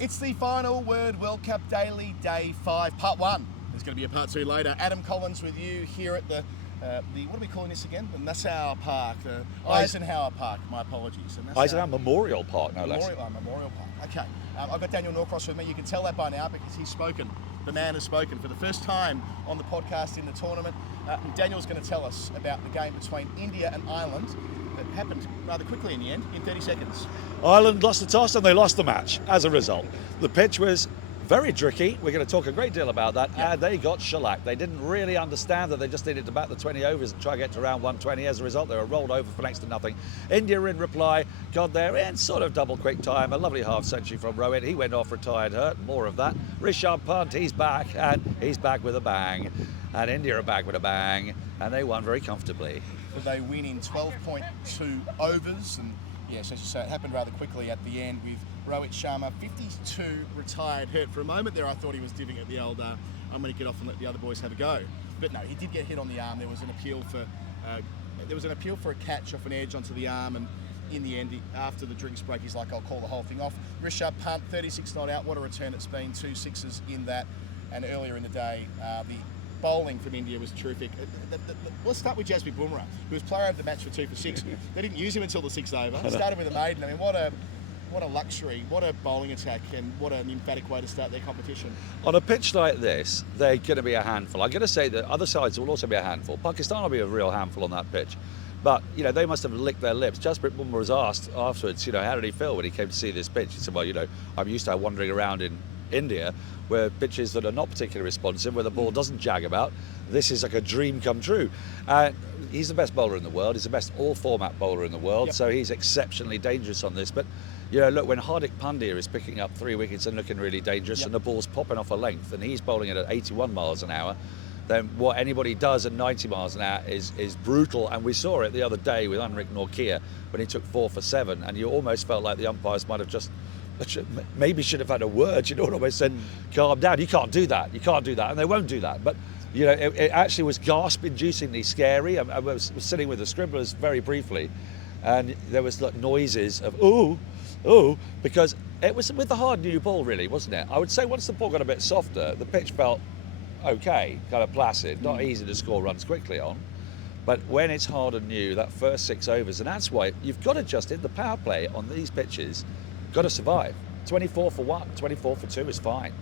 It's the Final Word World Cup Daily, Day 5, Part 1. There's going to be a Part 2 later. Adam Collins with you here at the what are we calling this again? The Nassau Park, Eisenhower Park, my apologies. Eisenhower Memorial Park, no less. Memorial Park, okay. I've got Daniel Norcross with me. You can tell that by now because he's spoken. The man has spoken for the first time on the podcast in the tournament. Daniel's going to tell us about the game between India and Ireland that happened rather quickly in the end, in 30 seconds. Ireland lost the toss and they lost the match as a result. The pitch was very tricky. We're going to talk a great deal about that. And they got shellacked. They didn't really understand that they just needed to bat the 20 overs and try to get to round 120. As a result, they were rolled over for next to nothing. India, in reply, got there in sort of double quick time. A lovely half century from Rohit. He went off retired hurt. More of that. Rishabh Pant, he's back, and he's back with a bang. And India are back with a bang, and they won very comfortably. They win in 12.2 overs, and yes, as you say, it happened rather quickly at the end with Rohit Sharma, 52, retired hurt. For a moment there, I thought he was divvying at the old, I'm going to get off and let the other boys have a go. But no, he did get hit on the arm. There was an appeal for a catch off an edge onto the arm, and in the end, after the drinks break, he's like, I'll call the whole thing off. Rishabh Pant, 36 not out. What a return it's been. 2 sixes in that. And earlier in the day, the bowling from India was terrific. Let's start with Jasprit Bumrah, who was player of the match for 2 for 6. They didn't use him until the 6th over. Started with a maiden. I mean, what a luxury, what a bowling attack, and what an emphatic way to start their competition. On a pitch like this, they're going to be a handful. I'm going to say that other sides will also be a handful. Pakistan will be a real handful on that pitch. But, they must have licked their lips. Jasprit Bumrah was asked afterwards, how did he feel when he came to see this pitch? He said, well, I'm used to wandering around in India where pitches that are not particularly responsive, where the ball doesn't jag about. This is like a dream come true. He's the best bowler in the world. He's the best all-format bowler in the world, so he's exceptionally dangerous on this. But, look, when Hardik Pandya is picking up 3 wickets and looking really dangerous and the ball's popping off a length and he's bowling it at 81 miles an hour, then what anybody does at 90 miles an hour is brutal. And we saw it the other day with Anrik Norcross when he took 4 for 7, and you almost felt like the umpires might have just maybe should have had a word, almost said, calm down, you can't do that, and they won't do that. But, it actually was gasp-inducingly scary. I was sitting with the scribblers very briefly, and there was noises of, ooh, because it was with the hard new ball, really, wasn't it? I would say once the ball got a bit softer, the pitch felt okay, kind of placid, not easy to score runs quickly on. But when it's hard and new, that first 6 overs, and that's why you've got to just hit the power play on these pitches. Got to survive. 24 for 1, 24 for 2 is fine.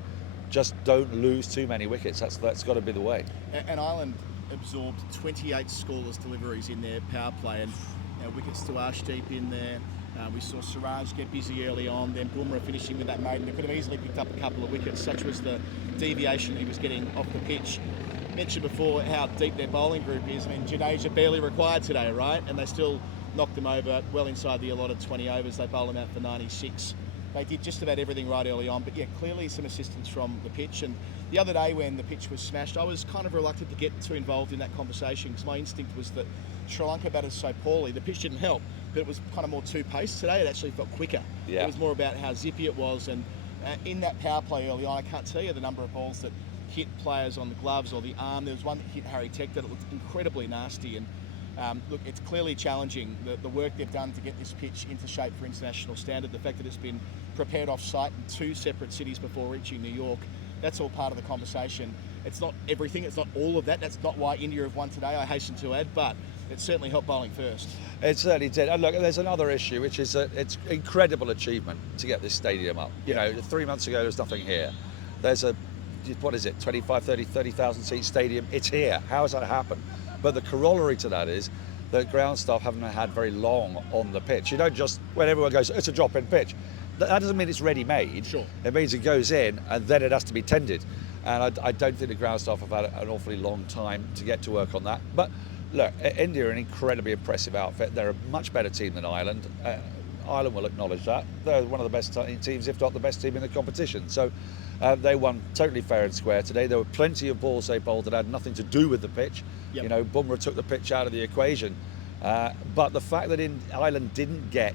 Just don't lose too many wickets. That's got to be the way. And Ireland absorbed 28 scoreless deliveries in their power play, and wickets to Arshdeep in there. We saw Siraj get busy early on, then Bumrah finishing with that maiden. They could have easily picked up a couple of wickets. Such was the deviation he was getting off the pitch. Mentioned before how deep their bowling group is. I mean, Jadeja barely required today, right? And they still knocked them over well inside the allotted 20 overs. They bowled them out for 96. They did just about everything right early on, but clearly some assistance from the pitch. And the other day when the pitch was smashed, I was kind of reluctant to get too involved in that conversation because my instinct was that Sri Lanka batted so poorly, the pitch didn't help, but it was kind of more two-paced. Today it actually felt quicker. Yeah. It was more about how zippy it was, and in that power play early on, I can't tell you the number of balls that hit players on the gloves or the arm. There was one that hit Harry Tech that it looked incredibly nasty, and look, it's clearly challenging, the work they've done to get this pitch into shape for international standard, the fact that it's been prepared off-site in 2 separate cities before reaching New York. That's all part of the conversation. It's not everything, it's not all of that. That's not why India have won today, I hasten to add, but it certainly helped bowling first. It certainly did. And look, there's another issue, which is that it's incredible achievement to get this stadium up. 3 months ago, there was nothing here. There's 30,000 seat stadium. It's here. How has that happened? But the corollary to that is that ground staff haven't had very long on the pitch. You don't just, when everyone goes, it's a drop-in pitch, that doesn't mean it's ready-made. Sure. It means it goes in and then it has to be tended. And I don't think the ground staff have had an awfully long time to get to work on that. But look, India are an incredibly impressive outfit. They're a much better team than Ireland. Ireland will acknowledge that. They're one of the best teams, if not the best team in the competition. So they won totally fair and square today. There were plenty of balls they bowled that had nothing to do with the pitch. Yep. Bumrah took the pitch out of the equation. But the fact that Ireland didn't get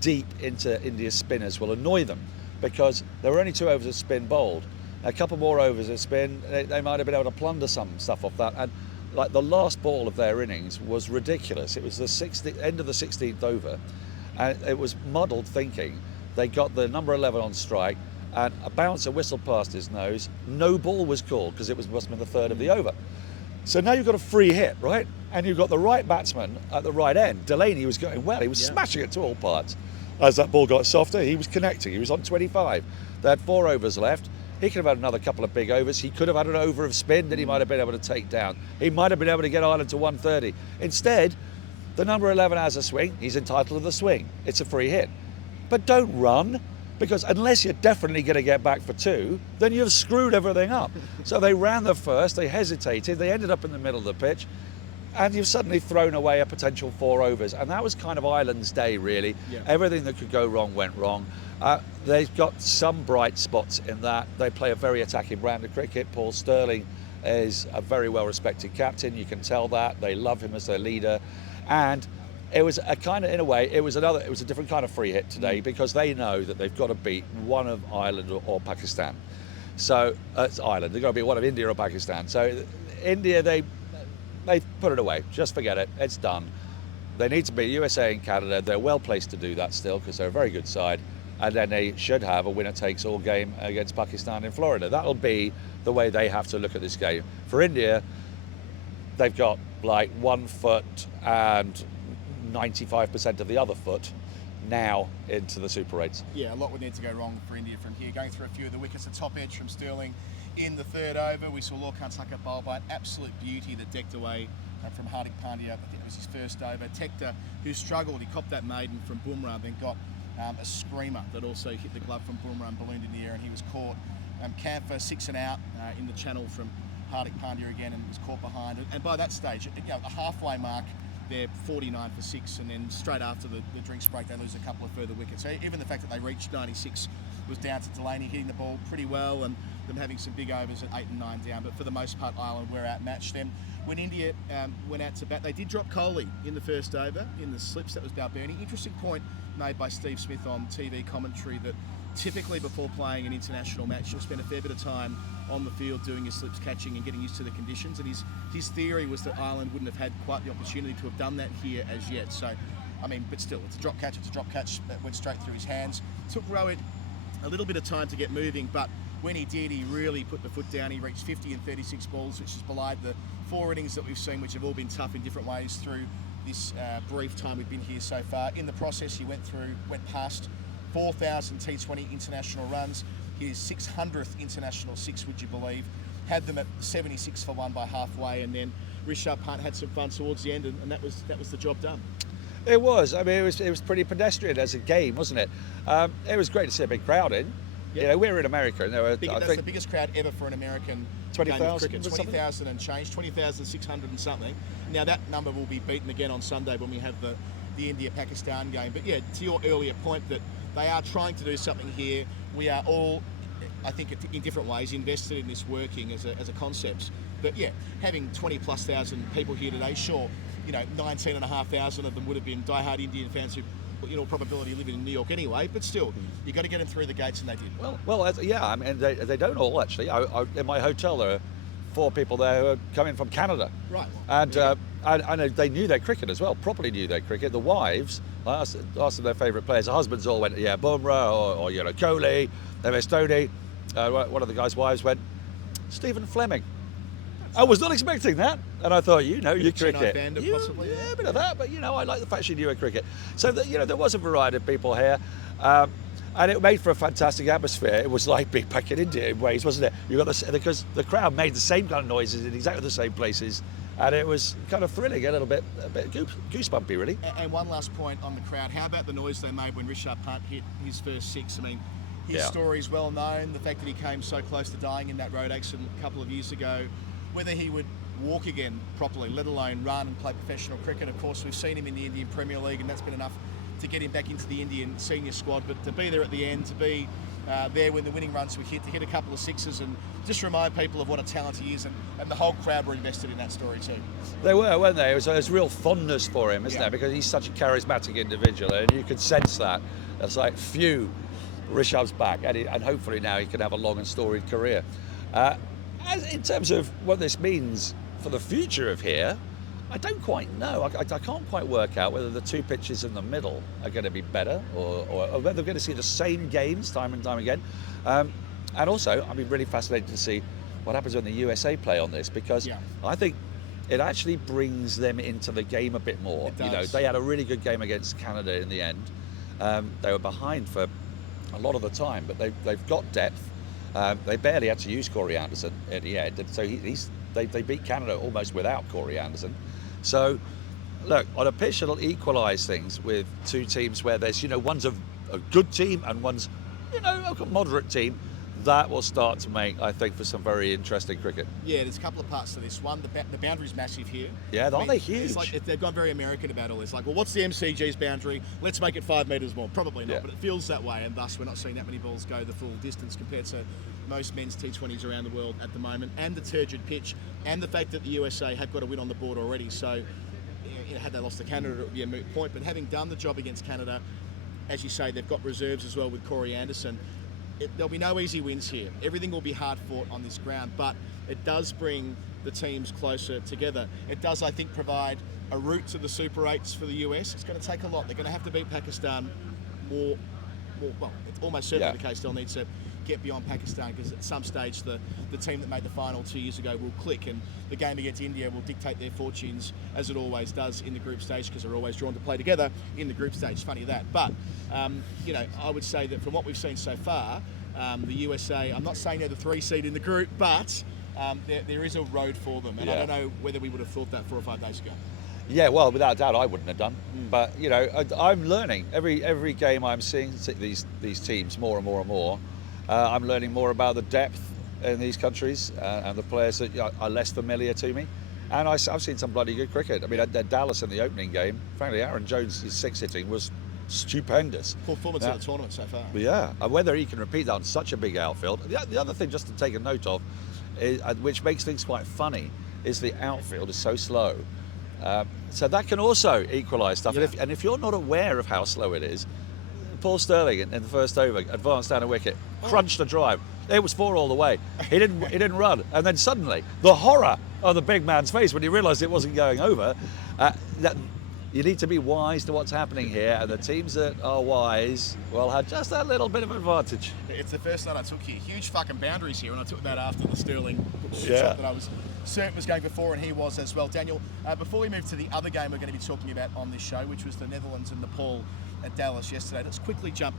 deep into India's spinners will annoy them, because there were only 2 overs of spin bowled. A couple more overs of spin, they might have been able to plunder some stuff off that. And like the last ball of their innings was ridiculous. It was the end of the 16th over, and it was muddled thinking. They got the number 11 on strike, and a bouncer whistled past his nose. No ball was called because it must have been the third of the over. So now you've got a free hit, right? And you've got the right batsman at the right end. Delaney was going well. He was smashing it to all parts. As that ball got softer, he was connecting. He was on 25. They had 4 overs left. He could have had another couple of big overs. He could have had an over of spin that he might have been able to take down. He might have been able to get Ireland to 130. Instead, the number 11 has a swing. He's entitled to the swing. It's a free hit. But don't run, because unless you're definitely going to get back for 2, then you've screwed everything up. So they ran the first, they hesitated, they ended up in the middle of the pitch, and you've suddenly thrown away a potential 4 overs. And that was kind of Ireland's day, really. Yeah. Everything that could go wrong went wrong. They've got some bright spots in that. They play a very attacking brand of cricket. Paul Sterling is a very well-respected captain. You can tell that. They love him as their leader. And it was a kind of, in a way, it was a different kind of free hit today, because they know that they've got to beat one of Ireland or Pakistan. So it's Ireland. They've got to beat one of India or Pakistan. So India, they put it away. Just forget it. It's done. They need to beat USA and Canada. They're well placed to do that still, because they're a very good side. And then they should have a winner-takes-all game against Pakistan in Florida. That'll be the way they have to look at this game. For India, they've got like 1 foot and 95% of the other foot now into the Super 8s. Yeah, a lot would need to go wrong for India from here. Going through a few of the wickets, the top edge from Sterling in the 3rd over. We saw Lorcan Tucker bowl by an absolute beauty that decked away from Hardik Pandya. I think it was his 1st over. Tector, who struggled, he copped that maiden from Bumrah, then got a screamer that also hit the glove from Bumrah and ballooned in the air, and he was caught. Camphor 6 and out in the channel from Hardik Pandya again, and was caught behind. And by that stage, a halfway mark, they're 49 for 6, and then straight after the drinks break, they lose a couple of further wickets. So even the fact that they reached 96 was down to Delaney hitting the ball pretty well, and them having some big overs at 8 and 9 down. But for the most part, Ireland were outmatched them. When India went out to bat, they did drop Kohli in the 1st over in the slips. That was Balbirnie. Interesting point made by Steve Smith on TV commentary, that typically before playing an international match, you'll spend a fair bit of time on the field doing your slips catching and getting used to the conditions. And his theory was that Ireland wouldn't have had quite the opportunity to have done that here as yet. So, I mean, but still, it's a drop catch that went straight through his hands. Took Rohit a little bit of time to get moving, but when he did, he really put the foot down. He reached 50 and 36 balls, which has belied the 4 innings that we've seen, which have all been tough in different ways through this brief time we've been here so far. In the process, he went past 4,000 T20 international runs. His 600th international 6, would you believe? Had them at 76 for 1 by halfway, and then Rishabh Pant had some fun towards the end, and that was the job done. It was. I mean, it was pretty pedestrian as a game, wasn't it? It was great to see a big crowd in. Yep. You know, we were in America, and there were. That's the biggest crowd ever for an American 20,000. 20,000 and change, 20,600 and something. Now that number will be beaten again on Sunday when we have the India-Pakistan game. But yeah, to your earlier point that they are trying to do something here. We are all, I think, in different ways invested in this working as a concept. But yeah, having 20,000+ people here today, sure, 19,500 of them would have been diehard Indian fans who, in all probability, living in New York anyway. But still, you got to get them through the gates, and they did. I mean, they don't all actually. In my hotel, there are 4 people there who are coming from Canada. Right. And they knew their cricket as well. Properly knew their cricket. The wives, I asked them their favourite players. The husbands all went, Bumrah or Kohli, MS Dhoni. One of the guys' wives went, Stephen Fleming. I was not expecting that, and I thought, your cricket. Possibly. Yeah, a bit of that, but I like the fact she knew her cricket. So there was a variety of people here, and it made for a fantastic atmosphere. It was like being back in India in ways, wasn't it? Because the crowd made the same kind of noises in exactly the same places, and it was kind of thrilling, a bit goosebumpy, really. And one last point on the crowd: how about the noise they made when Rishabh Pant hit his first 6? I mean, his story is well known. The fact that he came so close to dying in that road accident a couple of years ago. Whether he would walk again properly, let alone run and play professional cricket. Of course, we've seen him in the Indian Premier League, and that's been enough to get him back into the Indian senior squad. But to be there at the end, to be there when the winning runs were hit, to hit a couple of 6s, and just remind people of what a talent he is, and the whole crowd were invested in that story too. They were, weren't they? There's real fondness for him, isn't there? Because he's such a charismatic individual, and you could sense that. It's like, phew, Rishabh's back, and hopefully now he can have a long and storied career. In terms of what this means for the future of here, I don't quite know. I can't quite work out whether the two pitches in the middle are going to be better or whether we're going to see the same games time and time again. And also, I'd be really fascinated to see what happens when the USA play on this, because I think it actually brings them into the game a bit more. It does. You know, they had a really good game against Canada in the end. They were behind for a lot of the time, but they've got depth. They barely had to use Corey Anderson at the end, and so they beat Canada almost without Corey Anderson. So, look, on a pitch it'll equalise things with two teams where there's, you know, one's a good team and one's, you know, a moderate team. That will start to make, I think, for some very interesting cricket. Yeah, there's a couple of parts to this. One, the boundary's massive here. Yeah, aren't they huge? It's like they've gone very American about all this. Like, well, what's the MCG's boundary? Let's make it 5 metres more. Probably not, but it feels that way, and thus we're not seeing that many balls go the full distance compared to most men's T20s around the world at the moment, and the turgid pitch, and the fact that the USA have got a win on the board already. So, you know, had they lost to Canada, it would be a moot point. But having done the job against Canada, as you say, they've got reserves as well with Corey Anderson. There'll be no easy wins here. Everything will be hard fought on this ground, but it does bring the teams closer together. It does, I think, provide a route to the Super 8s for the US. It's going to take a lot. They're going to have to beat Pakistan more well, it's almost certainly the case. They'll need to get beyond Pakistan, because at some stage the team that made the final 2 years ago will click, and the game against India will dictate their fortunes, as it always does in the group stage, because they're always drawn to play together in the group stage. Funny that. But, you know, I would say that from what we've seen so far, the USA, I'm not saying they're the 3 seed in the group, but there is a road for them. And I don't know whether we would have thought that 4 or 5 days ago. Yeah, well, without a doubt, I wouldn't have done. But, you know, I'm learning. Every game I'm seeing these teams more and more and more. I'm learning more about the depth in these countries and the players that are less familiar to me. And I've seen some bloody good cricket. I mean, at Dallas in the opening game, frankly, Aaron Jones' 6 hitting was stupendous. Performance in the tournament so far. Yeah, and whether he can repeat that on such a big outfield. The other thing just to take a note of, is, which makes things quite funny, is the outfield is so slow. So that can also equalise stuff. Yeah. And if you're not aware of how slow it is, Paul Sterling in the first over advanced down a wicket, crunched a drive. It was 4 all the way. He didn't run, and then suddenly the horror on the big man's face when he realised it wasn't going over. You need to be wise to what's happening here, and the teams that are wise will have just that little bit of advantage. It's the first night I took here. Huge fucking boundaries here, and I took that after the Sterling shot that I was certain was going before, and he was as well. Daniel, before we move to the other game we're going to be talking about on this show, which was the Netherlands and Nepal at Dallas yesterday, let's quickly jump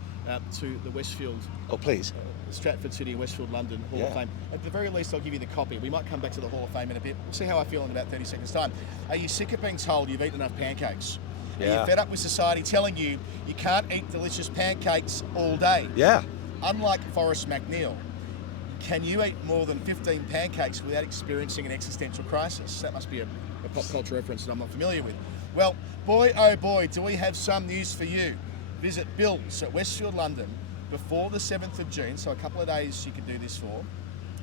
to the Westfield. Oh, please. Stratford City, Westfield, London Hall of Fame. At the very least, I'll give you the copy. We might come back to the Hall of Fame in a bit. We'll see how I feel in about 30 seconds' time. Are you sick of being told you've eaten enough pancakes? Yeah. Are you fed up with society telling you you can't eat delicious pancakes all day? Yeah. Unlike Forrest McNeil, can you eat more than 15 pancakes without experiencing an existential crisis? That must be a pop culture reference that I'm not familiar with. Well, boy, oh boy, do we have some news for you. Visit Bill's at Westfield, London, before the 7th of June, so a couple of days you can do this for,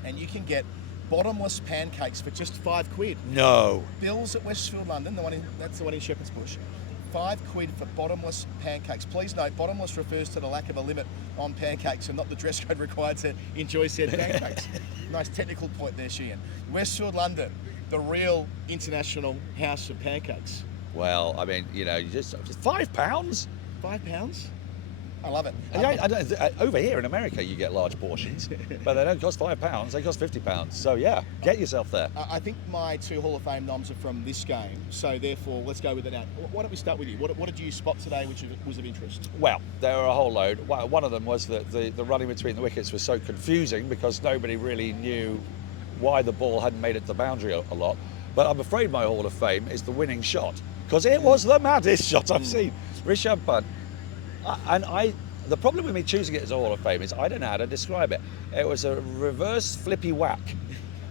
and you can get bottomless pancakes for just £5. No. Bill's at Westfield, London, that's the one in Shepherd's Bush. £5 for bottomless pancakes. Please note, bottomless refers to the lack of a limit on pancakes and not the dress code required to enjoy said pancakes. Nice technical point there, Sheehan. Westfield, London, the real international house of pancakes. Well, I mean, you know, just £5. £5? I love it. Over here in America, you get large portions, but they don't cost £5. They cost £50. So yeah, get yourself there. I think my 2 Hall of Fame noms are from this game, so therefore let's go with it now. Why don't we start with you? What did you spot today which was of interest? Well, there were a whole load. One of them was that the running between the wickets was so confusing because nobody really knew why the ball hadn't made it to the boundary a lot. But I'm afraid my Hall of Fame is the winning shot, because it was the maddest shot I've seen. Rishabh Pant. The problem with me choosing it as a Hall of Fame is I don't know how to describe it. It was a reverse flippy whack.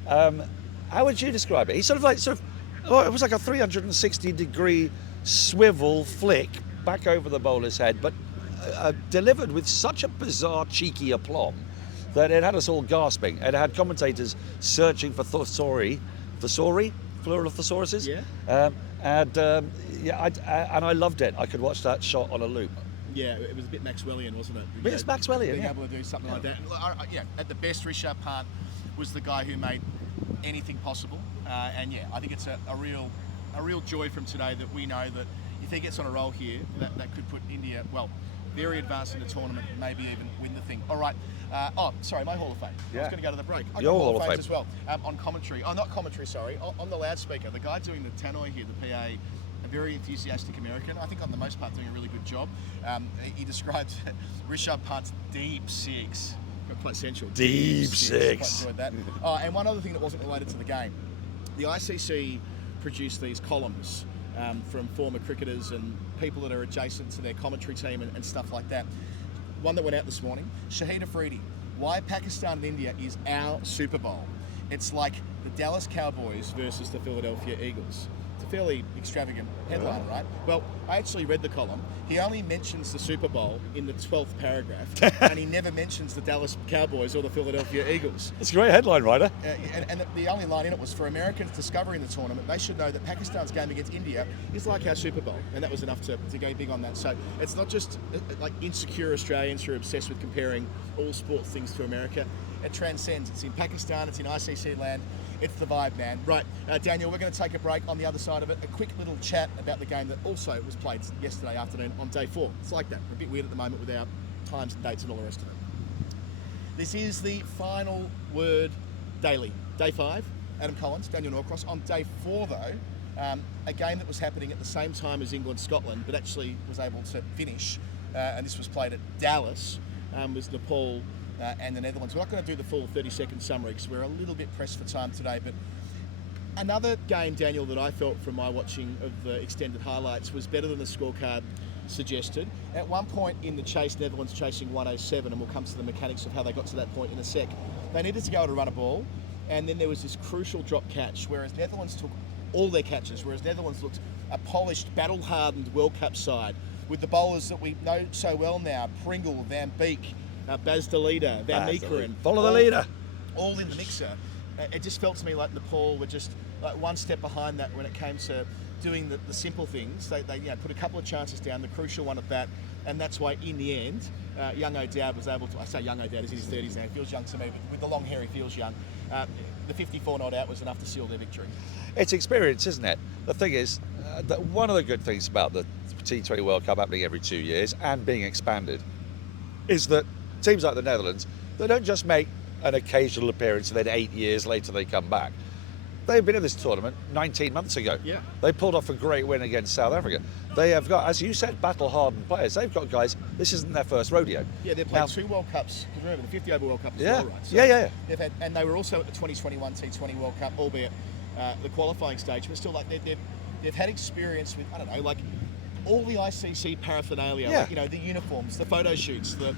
How would you describe it? He it was like a 360-degree swivel flick back over the bowler's head, but delivered with such a bizarre, cheeky aplomb that it had us all gasping. It had commentators searching for thesauri, plural of thesauruses. Yeah. And I loved it. I could watch that shot on a loop. Yeah, it was a bit Maxwellian, wasn't it? It's Maxwellian, being able to do something like that. At the best, Rishabh Pant was the guy who made anything possible. And I think it's a real a real joy from today that we know that if he gets on a roll here, that could put India, well, very advanced in the tournament, maybe even win the thing. All right. Sorry, my Hall of Fame. I was going to go to the break. I got Your Hall of Fame Fame as well. On commentary. Oh, not commentary, sorry. On the loudspeaker. The guy doing the tannoy here, the PA, a very enthusiastic American. I think on the most part doing a really good job. He described Rishabh Pant's deep six. Got quite sensual. Deep six. Quite enjoyed that. And one other thing that wasn't related to the game. The ICC produced these columns from former cricketers and people that are adjacent to their commentary team and stuff like that. One that went out this morning, Shahid Afridi, why Pakistan and India is our Super Bowl. It's like the Dallas Cowboys versus the Philadelphia Eagles. It's a fairly extravagant headline, right? Well, I actually read the column. He only mentions the Super Bowl in the 12th paragraph, and he never mentions the Dallas Cowboys or the Philadelphia Eagles. It's a great headline, writer. And the only line in it was, for Americans discovering the tournament, they should know that Pakistan's game against India is like our Super Bowl. And that was enough to go big on that. So it's not just like insecure Australians who are obsessed with comparing all sports things to America. It transcends. It's in Pakistan, it's in ICC land. It's the vibe, man. Right, Daniel, we're going to take a break. On the other side of it, a quick little chat about the game that also was played yesterday afternoon on day 4. It's like that. We're a bit weird at the moment with our times and dates and all the rest of it. This is the Final Word Daily. Day 5, Adam Collins, Daniel Norcross. On day 4, though, a game that was happening at the same time as England-Scotland, but actually was able to finish, and this was played at Dallas, was Nepal and the Netherlands. We're not going to do the full 30-second summary because we're a little bit pressed for time today, but another game, Daniel, that I felt from my watching of the extended highlights was better than the scorecard suggested. At one point in the chase, Netherlands chasing 107, and we'll come to the mechanics of how they got to that point in a sec. They needed to go to run a ball, and then there was this crucial drop catch, whereas Netherlands took all their catches, whereas Netherlands looked a polished, battle-hardened World Cup side with the bowlers that we know so well now, Pringle, Van Beek, Baz de Leader, Van Meekeren. Follow the leader. All in the mixer. It just felt to me like Nepal were just like one step behind that when it came to doing the simple things. They put a couple of chances down, the crucial one at that, and that's why in the end, young O'Dowd was able to, I say young O'Dowd, he's in his 30s now, he feels young to me, with the long hair he feels young. The 54 not out was enough to seal their victory. It's experience, isn't it? The thing is, that one of the good things about the T20 World Cup happening every 2 years and being expanded is that teams like the Netherlands, they don't just make an occasional appearance and then 8 years later they come back. They've been in this tournament 19 months ago. Yeah. They pulled off a great win against South Africa. They have got, as you said, battle-hardened players. They've got guys, this isn't their first rodeo. Yeah, they've played 2 World Cups. Remember, the 50 over World Cup as well, right? So Yeah. They've had, and they were also at the 2021 T20 World Cup, albeit the qualifying stage, but still, like they've had experience with, I don't know, like all the ICC paraphernalia, Yeah. like, you know, the uniforms, the photo shoots, the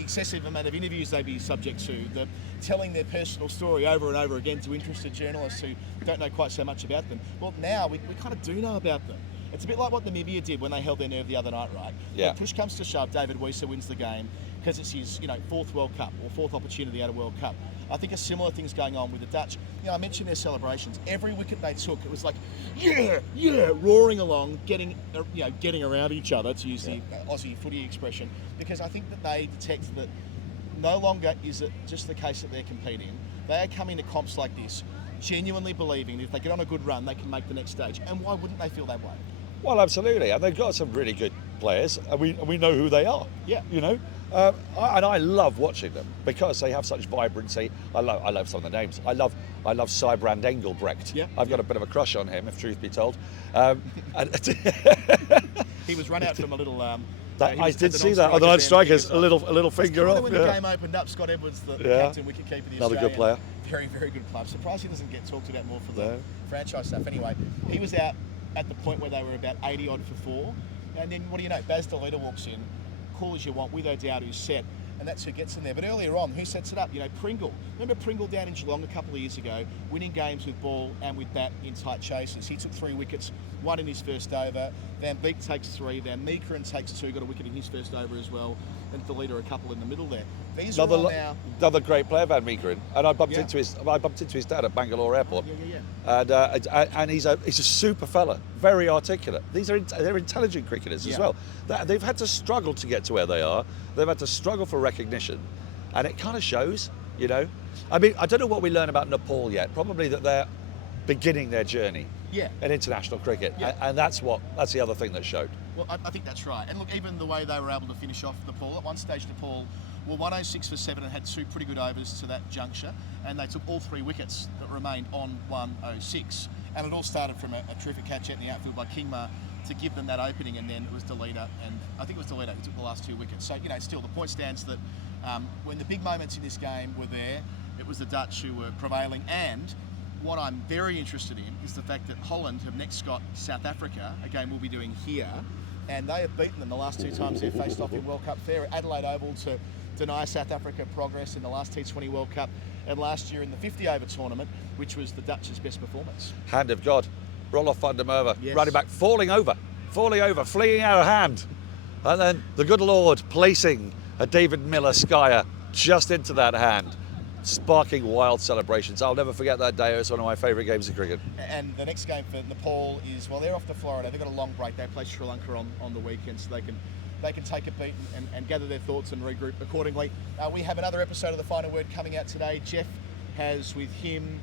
excessive amount of interviews they'd be subject to, the telling their personal story over and over again to interested journalists who don't know quite so much about them. Well, now we kind of do know about them. It's a bit like what Namibia did when they held their nerve the other night, right? Yeah. When push comes to shove, David Weiser wins the game because it's his, 4th World Cup or 4th opportunity at a World Cup. I think a similar thing's going on with the Dutch. I mentioned their celebrations. Every wicket they took, it was like, yeah, roaring along, getting around each other, to use the Aussie footy expression, because I think that they detect that no longer is it just the case that they're competing. They are coming to comps like this, genuinely believing that if they get on a good run, they can make the next stage. And why wouldn't they feel that way? Well, absolutely, and they've got some really good players, and we know who they are. Yeah. And I love watching them because they have such vibrancy. I love some of the names. I love Sybrand Engelbrecht. Yeah. I've got a bit of a crush on him, if truth be told. He was run out from a little. I did see that on the non-strikers, a little finger up. When the game opened up, Scott Edwards, the captain, wicket-keeper, the Another Australian, good player. very, very good player. Surprised he doesn't get talked about more for the franchise stuff. Anyway, he was out at the point where they were about 80 odd for 4, and then what do you know? Baz de Leader walks in, cool as you want, with O'Dowd who's set, and that's who gets in there. But earlier on, who sets it up? Pringle. Remember Pringle down in Geelong a couple of years ago, winning games with ball and with bat in tight chases. He took 3 wickets, 1 in his first over. Van Beek takes 3. Van Meekeren takes 2, got a wicket in his first over as well. And Delita a couple in the middle there. These are all now. Another great player, Van Meekeren, and I bumped into his dad at Bangalore Airport. And he's a super fella, very articulate. They're intelligent cricketers as well. They've had to struggle to get to where they are. They've had to struggle for recognition, and it kind of shows. I mean, I don't know what we learn about Nepal yet. Probably that they're beginning their journey. in international cricket. Yeah. And that's the other thing that showed. Well, I think that's right. And look, even the way they were able to finish off Nepal, at one stage Nepal were 106 for 7 and had 2 pretty good overs to that juncture, and they took all 3 wickets that remained on 106. And it all started from a terrific catch out in the outfield by Kingma to give them that opening, and then it was Delita, and I think it was Delita who took the last 2 wickets. So, still the point stands that when the big moments in this game were there, it was the Dutch who were prevailing. And what I'm very interested in is the fact that Holland have next got South Africa, a game we'll be doing here, and they have beaten them the last 2 times they've faced off in World Cup fare at Adelaide Oval to deny South Africa progress in the last T20 World Cup, and last year in the 50-over tournament, which was the Dutch's best performance. Hand of God. Roloff van der Merwe, Yes. running back, falling over, fleeing out of hand. And then the good Lord placing a David Miller skyer just into that hand, sparking wild celebrations. I'll never forget that day. It was one of my favourite games of cricket. And the next game for Nepal is, well, they're off to Florida. They've got a long break. They play Sri Lanka on the weekend, so they can take a beat and gather their thoughts and regroup accordingly. We have another episode of The Final Word coming out today. Jeff has with him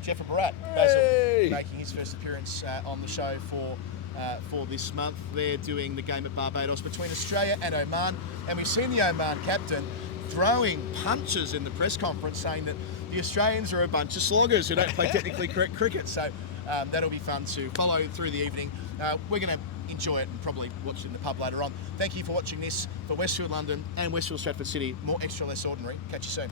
Jeff and Barat, Basil, making his first appearance on the show for this month. They're doing the game at Barbados between Australia and Oman, and we've seen the Oman captain throwing punches in the press conference, saying that the Australians are a bunch of sloggers who don't play technically correct cricket. So that'll be fun to follow through the evening. We're going to enjoy it and probably watch it in the pub later on. Thank you for watching this for Westfield London and Westfield Stratford City. More extra, less ordinary. Catch you soon.